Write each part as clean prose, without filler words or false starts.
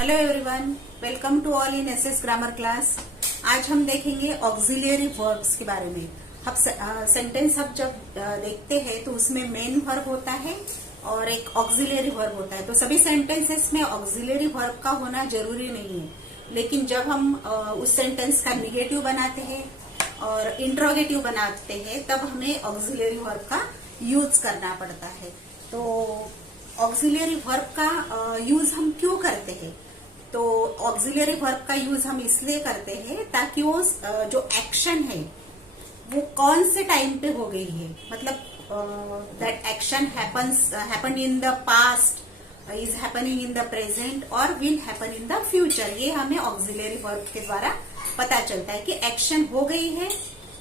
Hello everyone, welcome to all in SS grammar class. आज हम देखेंगे ऑक्सिलियरी वर्ब्स के बारे में। हम सेंटेंस हम जब देखते हैं तो उसमें मेन वर्ब होता है और एक ऑक्सिलियरी वर्ब होता है। तो सभी सेंटेंसेस में ऑक्सिलियरी वर्ब का होना जरूरी नहीं है, लेकिन जब हम उस सेंटेंस का निगेटिव बनाते हैं और इंट्रोगेटिव बनाते हैं तब हमें ऑक्सिलियरी वर्ब का यूज करना पड़ता है। तो ऑक्सिलियरी वर्ब का यूज हम क्यों करते हैं? तो ऑक्सिलियरी वर्ब का यूज हम इसलिए करते हैं ताकि वो जो एक्शन है वो कौन से टाइम पे हो गई है, मतलब that action happen in the past, is happening in the present और will happen in the future. ये हमें ऑक्सिलियरी वर्ब के द्वारा पता चलता है कि एक्शन हो गई है,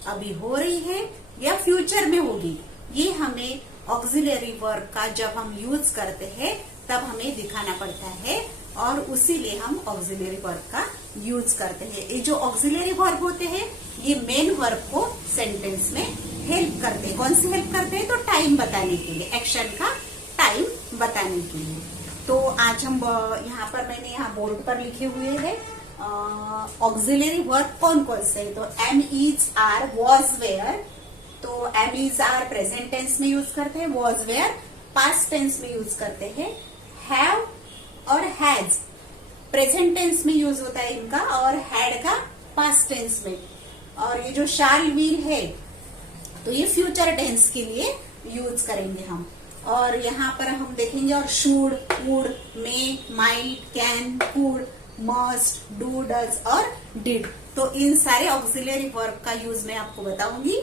अभी हो रही है या फ्यूचर में होगी। ये हमें ऑक्सिलियरी वर्ब का जब हम यूज करते हैं तब हमें दिखाना पड़ता है और उसीलिए हम ऑक्सिलियरी वर्ब का यूज करते हैं। ये जो ऑक्सिलियरी वर्ब होते हैं ये मेन वर्ब को सेंटेंस में हेल्प करते हैं। कौन सी हेल्प करते हैं? तो टाइम बताने के लिए, एक्शन का टाइम बताने के लिए। तो आज हम यहाँ पर मैंने यहाँ बोर्ड पर लिखे हुए हैं ऑक्सिलियरी वर्ब कौन कौन से है। तो am, is, are, was, were. तो am, is, are present tense में यूज करते हैं, वॉज, वेयर पास्ट टेंस में यूज करते हैं, हैव और हैज प्रेजेंट टेंस में यूज होता है इनका और हैड का पास्ट टेंस में। और ये जो शाल, विल है तो ये फ्यूचर टेंस के लिए यूज करेंगे हम। और यहाँ पर हम देखेंगे और should, would, may, might, can, could, must, do, does और डिड। तो इन सारे ऑक्सिलियरी वर्ब का यूज मैं आपको बताऊंगी।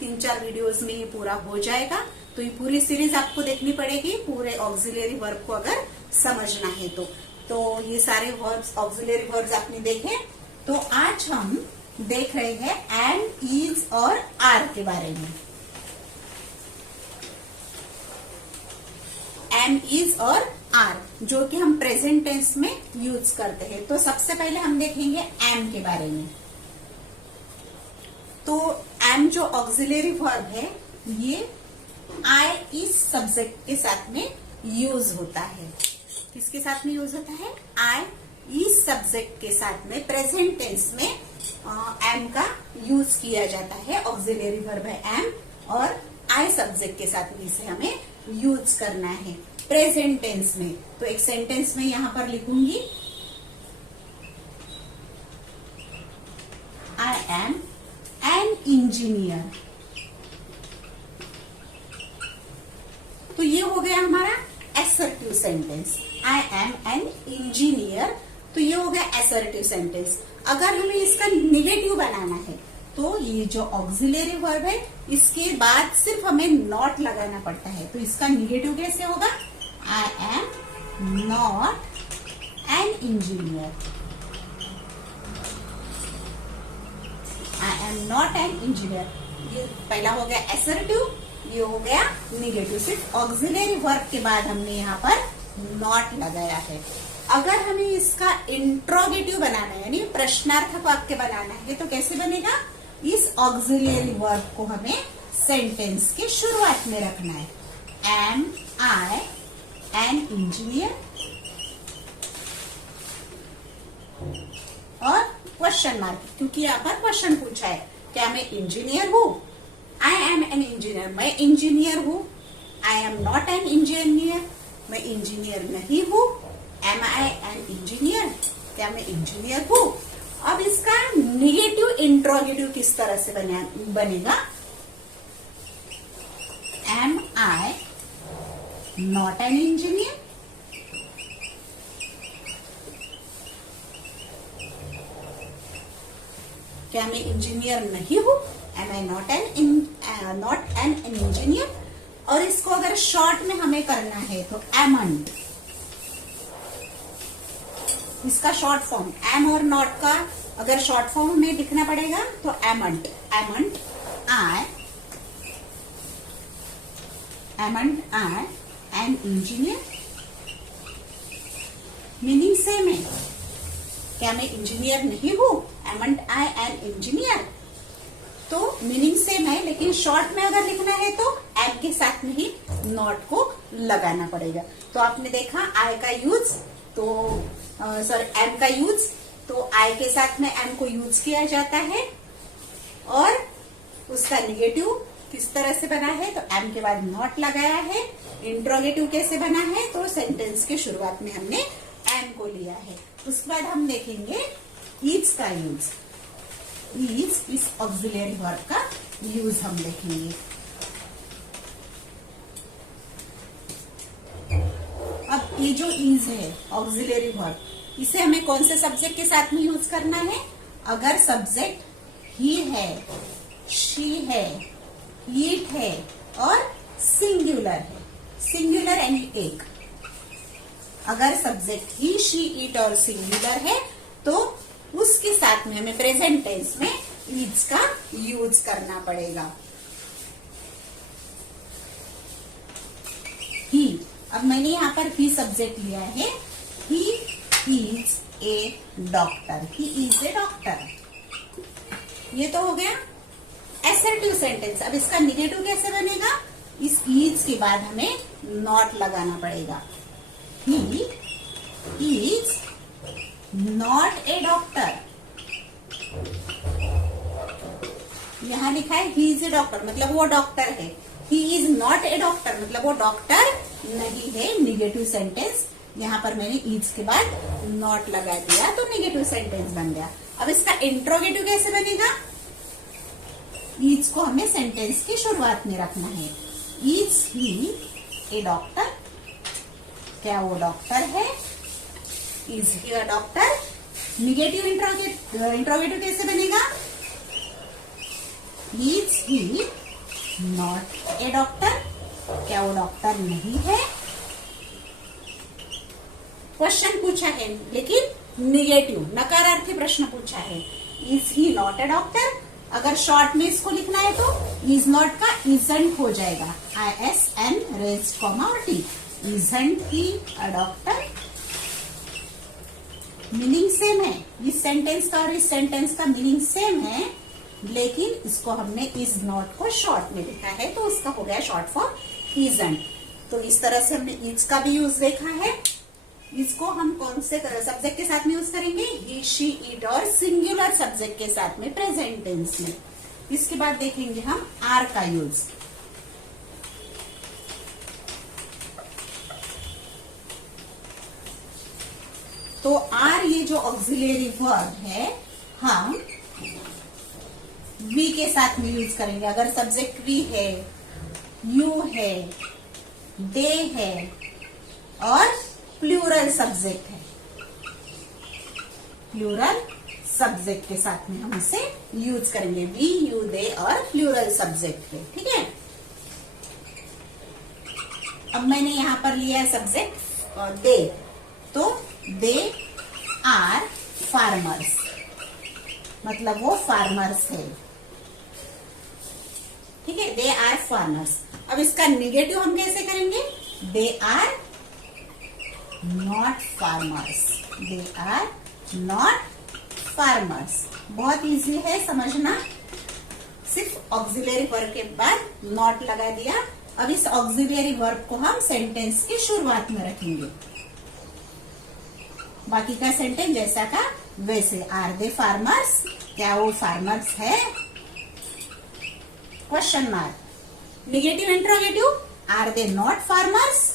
3-4 वीडियोस में ये पूरा हो जाएगा। तो ये पूरी सीरीज आपको देखनी पड़ेगी पूरे ऑक्सिलियरी वर्ब को अगर समझना है तो ये सारे वर्ब्स, ऑक्सिलियरी वर्ब्स आपने देखे। तो आज हम देख रहे हैं एम, इज और आर के बारे में। एम, इज और आर जो कि हम प्रेजेंट टेंस में यूज करते हैं। तो सबसे पहले हम देखेंगे एम के बारे में। तो एम जो ऑक्सिलियरी वर्ब है ये आई इज सब्जेक्ट के साथ में यूज होता है। किसके साथ में यूज होता है? आई इज सब्जेक्ट के साथ में प्रेजेंट टेंस में एम का यूज किया जाता है। ऑक्सिलियरी वर्ब है एम और आई सब्जेक्ट के साथ में इसे हमें यूज करना है प्रेजेंट टेंस में। तो एक सेंटेंस में यहां पर लिखूंगी आई एम एन इंजीनियर। तो ये हो गया हमारा assertive sentence. I am an engineer, तो ये हो गया एसर्टिव सेंटेंस। अगर हमें इसका निगेटिव बनाना है तो ये जो ऑक्सिलियरी वर्ब है इसके बाद सिर्फ हमें नॉट लगाना पड़ता है। तो इसका निगेटिव कैसे होगा? I am not an engineer. I am not an engineer, ये पहला हो गया एसर्टिव, ये हो गया निगेटिव। सिर्फ ऑक्सिलियरी वर्ब के बाद हमने यहाँ पर नॉट लगाया है। अगर हमें इसका इंट्रोगेटिव बनाना है यानी प्रश्नार्थक वाक्य बनाना है तो कैसे बनेगा? इस ऑक्सिलियरी वर्ब को हमें सेंटेंस के शुरुआत में रखना है। एम आई एन इंजीनियर और क्वेश्चन मार्क, क्योंकि यहाँ पर क्वेश्चन पूछा है क्या मैं इंजीनियर हूँ? आई एम एन इंजीनियर, मैं इंजीनियर हूँ। I am not an engineer, मैं इंजीनियर नहीं हूँ। एम आई एन इंजीनियर, क्या मैं इंजीनियर हूँ? अब इसका निगेटिव इंट्रोगेटिव किस तरह से बनेगा? Am I not an engineer, क्या मैं इंजीनियर नहीं हूँ? Am I not an engineer. और इसको अगर शॉर्ट में हमें करना है तो एमंट, इसका शॉर्ट फॉर्म एम और नॉट का अगर शॉर्ट फॉर्म में लिखना पड़ेगा तो एमंट I an engineer. Meaning same है, क्या मैं इंजीनियर नहीं हूँ? एमंट आई एन इंजीनियर। तो मीनिंग सेम है, लेकिन शॉर्ट में अगर लिखना है तो एम के साथ में ही नॉट को लगाना पड़ेगा। तो आपने देखा आई का यूज, तो एम का यूज, तो आई के साथ में एम को यूज किया जाता है। और उसका निगेटिव किस तरह से बना है, तो एम के बाद नॉट लगाया है। इंट्रोगेटिव कैसे बना है, तो सेंटेंस के शुरुआत में हमने एम को लिया है। उसके बाद हम देखेंगे इज का यूज। इज इस ऑक्सिलरी वर्ब का यूज हम देखेंगे। अब ये जो इज है ऑक्सिलरी वर्ब, इसे हमें कौन से सब्जेक्ट के साथ में यूज करना है? अगर सब्जेक्ट ही है, शी है, इट है और सिंगुलर है, सिंगुलर एंड एक। अगर सब्जेक्ट ही, शी, इट और सिंगुलर है तो उसके साथ में हमें प्रेजेंट टेंस में इज का यूज करना पड़ेगा। ही, अब मैंने यहाँ पर ही सब्जेक्ट लिया है। He is a doctor, he is a doctor. ये तो हो गया एसर्टिव सेंटेंस। अब इसका निगेटिव कैसे बनेगा? इस इज के बाद हमें नॉट लगाना पड़ेगा। He is not a doctor. यहां लिखा है ही इज ए डॉक्टर, मतलब वो डॉक्टर है। He is not a doctor मतलब वो डॉक्टर नहीं है। निगेटिव सेंटेंस, यहाँ पर मैंने इज के बाद नॉट लगा दिया तो निगेटिव सेंटेंस बन गया। अब इसका इंट्रोगेटिव कैसे बनेगा? इज को हमें सेंटेंस की शुरुआत में रखना है। इज ही ए डॉक्टर, क्या वो डॉक्टर है? Is he a doctor. Negative interrogative कैसे बनेगा? Is he not a doctor, क्या वो डॉक्टर नहीं है? क्वेश्चन पूछा है लेकिन निगेटिव, नकारार्थी प्रश्न पूछा है। Is he not a doctor, अगर शॉर्ट में इसको लिखना है तो इज नॉट का इजंट हो जाएगा। ISN रेज्ड कॉमा और T. Isn't he a doctor, meaning same है। इस सेंटेंस का और इस सेंटेंस का मीनिंग सेम है, लेकिन इसको हमने इज नॉट को शॉर्ट में लिखा है तो उसका हो गया शॉर्ट फॉर इजंट। तो इस तरह से हमने इज का भी यूज देखा है। इसको हम कौन से सब्जेक्ट के साथ में यूज करेंगे? ही, शी, इट और सिंगुलर सब्जेक्ट के साथ में प्रेजेंट टेंस में। इसके बाद देखेंगे हम आर का यूज। तो आर ये जो ऑक्सिलरी वर्ब है हम वी के साथ में यूज करेंगे। अगर सब्जेक्ट वी है, यू है, दे है और प्लूरल सब्जेक्ट है, प्लूरल सब्जेक्ट के साथ में हम इसे यूज करेंगे। वी, यू, दे और प्लूरल सब्जेक्ट पे, ठीक है। अब मैंने यहां पर लिया है सब्जेक्ट और दे, तो दे आर फार्मर्स, मतलब वो फार्मर्स है, ठीक है। They are farmers. अब इसका निगेटिव हम कैसे करेंगे? They are not farmers, they are not farmers. बहुत इजी है समझना, सिर्फ ऑक्सिलरी वर्ब के बाद नॉट लगा दिया। अब इस ऑक्सिलरी वर्ब को हम सेंटेंस की शुरुआत में रखेंगे। बाकी का सेंटेंस जैसा का वैसे। आर दे फार्मर्स, क्या वो फार्मर्स है? Question mark. Negative interrogative, are they not farmers?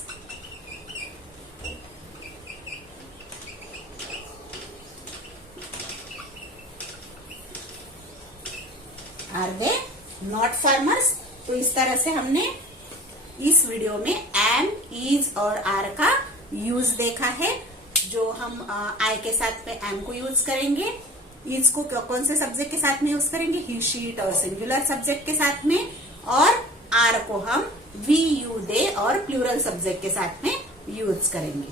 Are they not farmers? तो इस तरह से हमने इस वीडियो में एम, इज और आर का यूज देखा है। जो हम आई के साथ में एम को यूज करेंगे, इज को कौन से सब्जेक्ट के साथ में यूज करेंगे? ही, शी, इट और सिंगुलर सब्जेक्ट के साथ में, और आर को हम वी, यू, दे और प्लूरल सब्जेक्ट के साथ में यूज करेंगे।